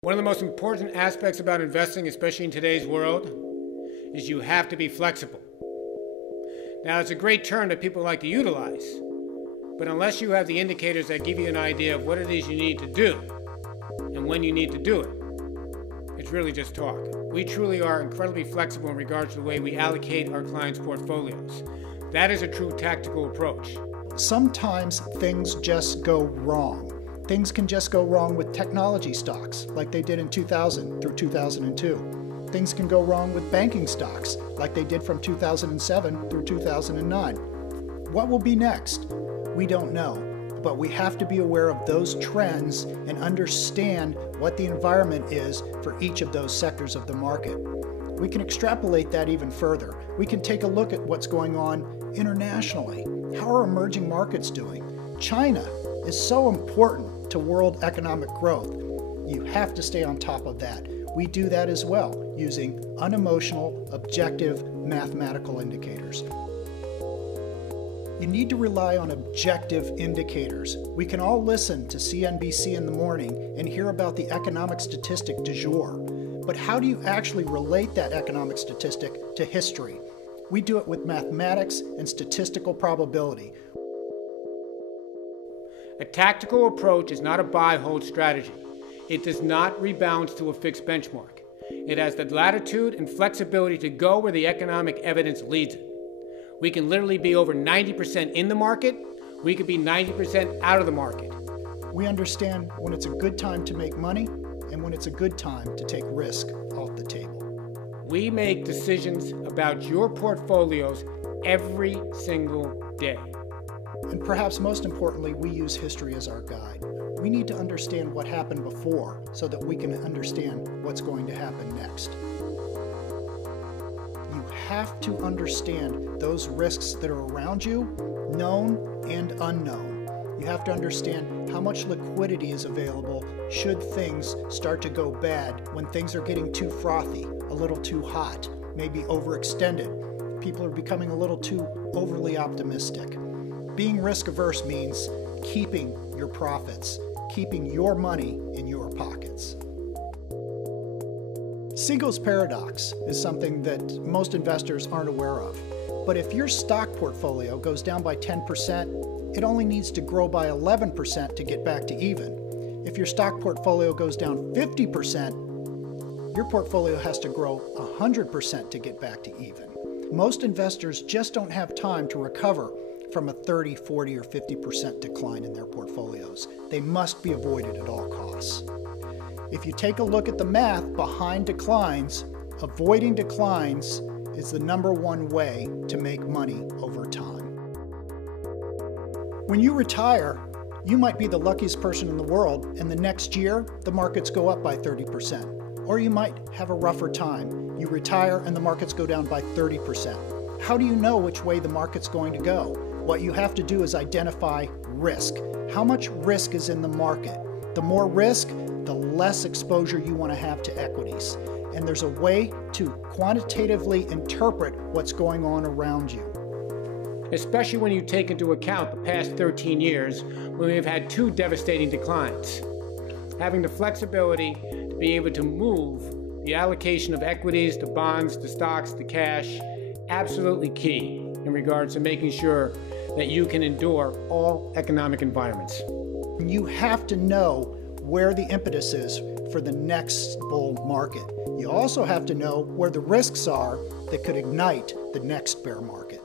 One of the most important aspects about investing, especially in today's world, is you have to be flexible. Now, it's a great term that people like to utilize, but unless you have the indicators that give you an idea of what it is you need to do and when you need to do it, it's really just talk. We truly are incredibly flexible in regards to the way we allocate our clients' portfolios. That is a true tactical approach. Sometimes things just go wrong. Things can just go wrong with technology stocks, like they did in 2000 through 2002. Things can go wrong with banking stocks, like they did from 2007 through 2009. What will be next? We don't know, but we have to be aware of those trends and understand what the environment is for each of those sectors of the market. We can extrapolate that even further. We can take a look at what's going on internationally. How are emerging markets doing? China is so important to world economic growth. You have to stay on top of that. We do that as well, using unemotional, objective, mathematical indicators. You need to rely on objective indicators. We can all listen to CNBC in the morning and hear about the economic statistic du jour. But how do you actually relate that economic statistic to history? We do it with mathematics and statistical probability. A tactical approach is not a buy-hold strategy. It does not rebound to a fixed benchmark. It has the latitude and flexibility to go where the economic evidence leads it. We can literally be over 90% in the market. We could be 90% out of the market. We understand when it's a good time to make money and when it's a good time to take risk off the table. We make decisions about your portfolios every single day. And perhaps most importantly, we use history as our guide. We need to understand what happened before so that we can understand what's going to happen next. You have to understand those risks that are around you, known and unknown. You have to understand how much liquidity is available should things start to go bad, when things are getting too frothy, a little too hot, maybe overextended. People are becoming a little too overly optimistic. Being risk averse means keeping your profits, keeping your money in your pockets. Singer's paradox is something that most investors aren't aware of. But if your stock portfolio goes down by 10%, it only needs to grow by 11% to get back to even. If your stock portfolio goes down 50%, your portfolio has to grow 100% to get back to even. Most investors just don't have time to recover from a 30, 40, or 50% decline in their portfolios. They must be avoided at all costs. If you take a look at the math behind declines, avoiding declines is the #1 way to make money over time. When you retire, you might be the luckiest person in the world, and the next year, the markets go up by 30%. Or you might have a rougher time. You retire and the markets go down by 30%. How do you know which way the market's going to go? What you have to do is identify risk. How much risk is in the market? The more risk, the less exposure you want to have to equities. And there's a way to quantitatively interpret what's going on around you. Especially when you take into account the past 13 years when we've had 2 devastating declines. Having the flexibility to be able to move the allocation of equities to bonds, to stocks, to cash, absolutely key in regards to making sure that you can endure all economic environments. You have to know where the impetus is for the next bull market. You also have to know where the risks are that could ignite the next bear market.